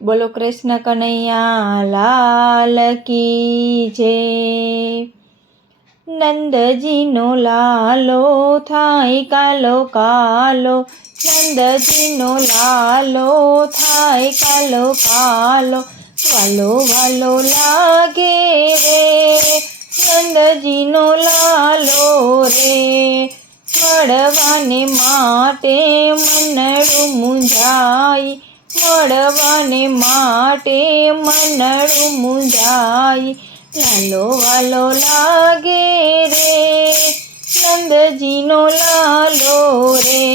બોલો કૃષ્ણ કનૈયા લાલ કી જય। નંદજીનો લાલો થાય કાલો કાલો, નંદજીનો લાલો થાય કાલો કાલો, વાલો વાલો લાગે રે નંદજીનો લાલો રે। મળવાને માટે મનડું મૂંઝાય, મળવાને માટે મનડું મૂંઝાય, લાલો વાલો લાગે રે નંદજીનો લાલો રે।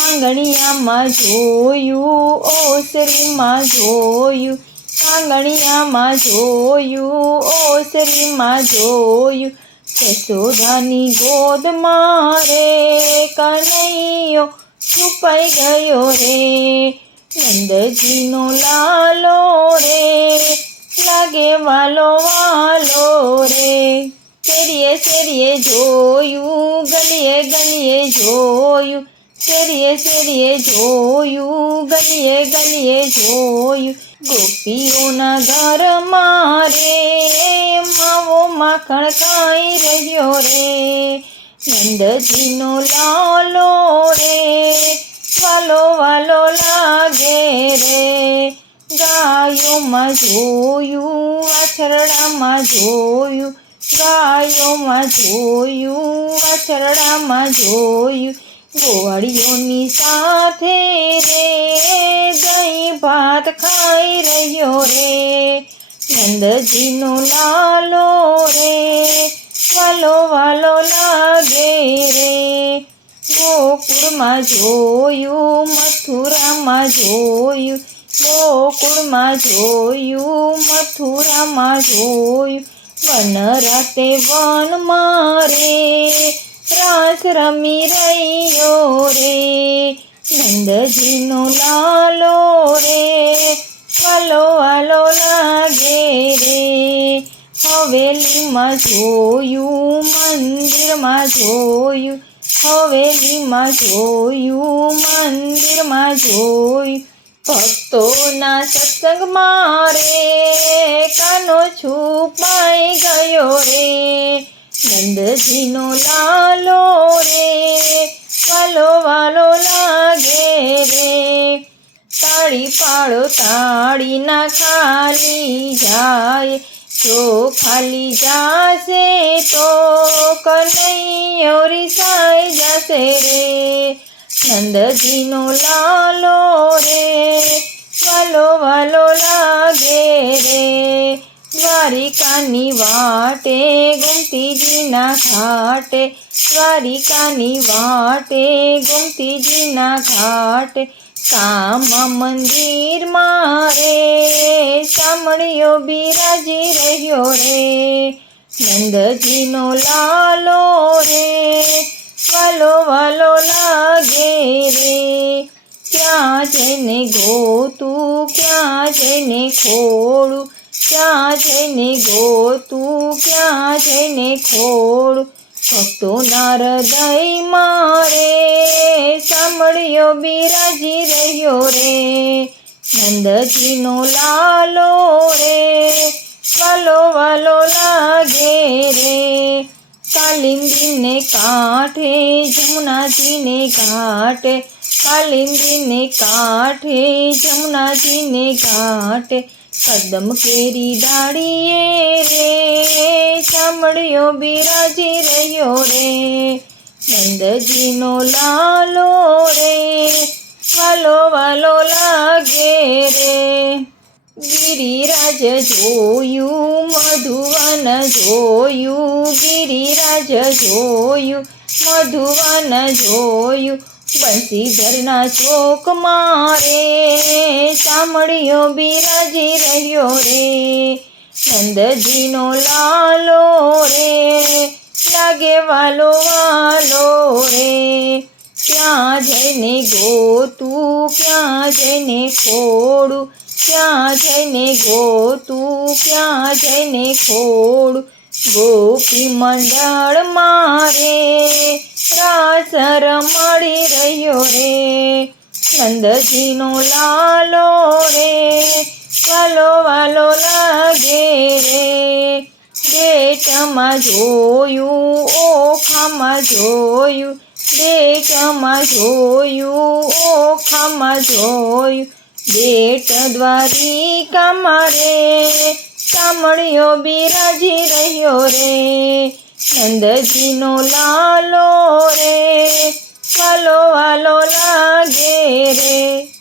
આંગણિયામાં જોયું, ઓસરીમાં જોયું, આંગણિયામાં જોયું, ઓસરીમાં જોયું, યશોદાની ગોદમાં રે કનૈયો છુપાઈ ગયો રે નંદજીનો લાલો રે લાગે વાલો વાલો રે। શેરીએ શેરીએ જોયું, ગલીએ ગલીએ જોયું, શેરીએ શેરીએ જોયું, ગલીએ ગલીએ જોયું, ગોપીઓના ઘરમાં રે માવો માખણ ખાઈ રહ્યો રે નંદજીનો લાલો રે વાલો વાલો લાગે રે। ગાયોમાં જોયું, વાછરડામાં જોયું, ગાયોમાં જોયું, વાછરડામાં જોયું, ગોવાળીઓની સાથે રે દહીં ભાત ખાઈ રહ્યો રે નંદજીનો લાલો રે વાલો વાલો લાગે રે। ગોકુળમાં જોયું, મથુરામાં જોયું, ગોકુળમાં જોયું, મથુરામાં જોયું, વન રાતે વનમાં રે રાસ રમી રહ્યો રે નંદજીનો લાલો રે વાલો વાલો લાગે રે। હવેલીમાં જોયું, મંદિરમાં જોયું, હવેલીમાં જોયું, મંદિરમાં જોયું, ભક્તોના સત્સંગમાં રે કાનો છુપાઈ ગયો રે નંદજીનો લાલો રે વાલો વાલો લાગે રે। તાળી પાડો તાળી ના ખાલી જાય, જો ખાલી જાશે તો કનૈયો રિસાઈ જશે રે નંદજીનો લાલો રે વાલો વાલો લાગે રે। દ્વારિકાની વાટે ગોમતીજીના ઘાટે, દ્વારિકાની વાટે ગોમતીજીના ઘાટે, કામ મંદિરમાં રે શામળિયો બિરાજી રહ્યો રે નંદજીનો લાલો રે વાલો વાલો લાગે રે। ક્યાં જઈને ગોતું, ક્યાં જઈને ખોડું, ક્યાં જઈને ગોતું, ક્યાં જઈને ખોડું, ભક્તોના હૃદયમાં રે શામળિયો બિરાજી રહ્યો રે નંદજીનો લાલો રે વાલો વાલો લાગે રે। કાલિંદીને કાંઠે જમુનાજીને ઘાટે, કાલિંદીને કાંઠે જમુનાજીને ઘાટે, કદમ કેરી ડાળીએ રે શામળિયો બિરાજી રહ્યો રે નંદજીનો લાલો રે વાલો વાલો લાગે રે। ગિરિરાજ જોયું, મધુવન જોયું, ગિરિરાજ જોયું, મધુવન જોયું, બંસીધરના ચોકમાં રે શામળિયો બિરાજી રહ્યો રે નંદજીનો લાલો રે લાગે વાલો વાલો રે। ક્યાં જઈને ગોતું, ક્યાં જઈને ખોડું, ક્યાં જઈને ગોતું, ક્યાં જઈને ખોડું, ગોપી મંડળમાં રે રાસ રમાડી રહ્યો રે નંદજીનો લાલો રે વાલો વાલો લાગે રે બેટમાં જોયું ઓખામાં જોયું બેટમાં જોયું ઓખામાં જોયું બેટ દ્વારિકામાં રે કામળિયો બિરાજી રહ્યો રે નંદજીનો લાલો રે વાલો વાલો લાગે રે।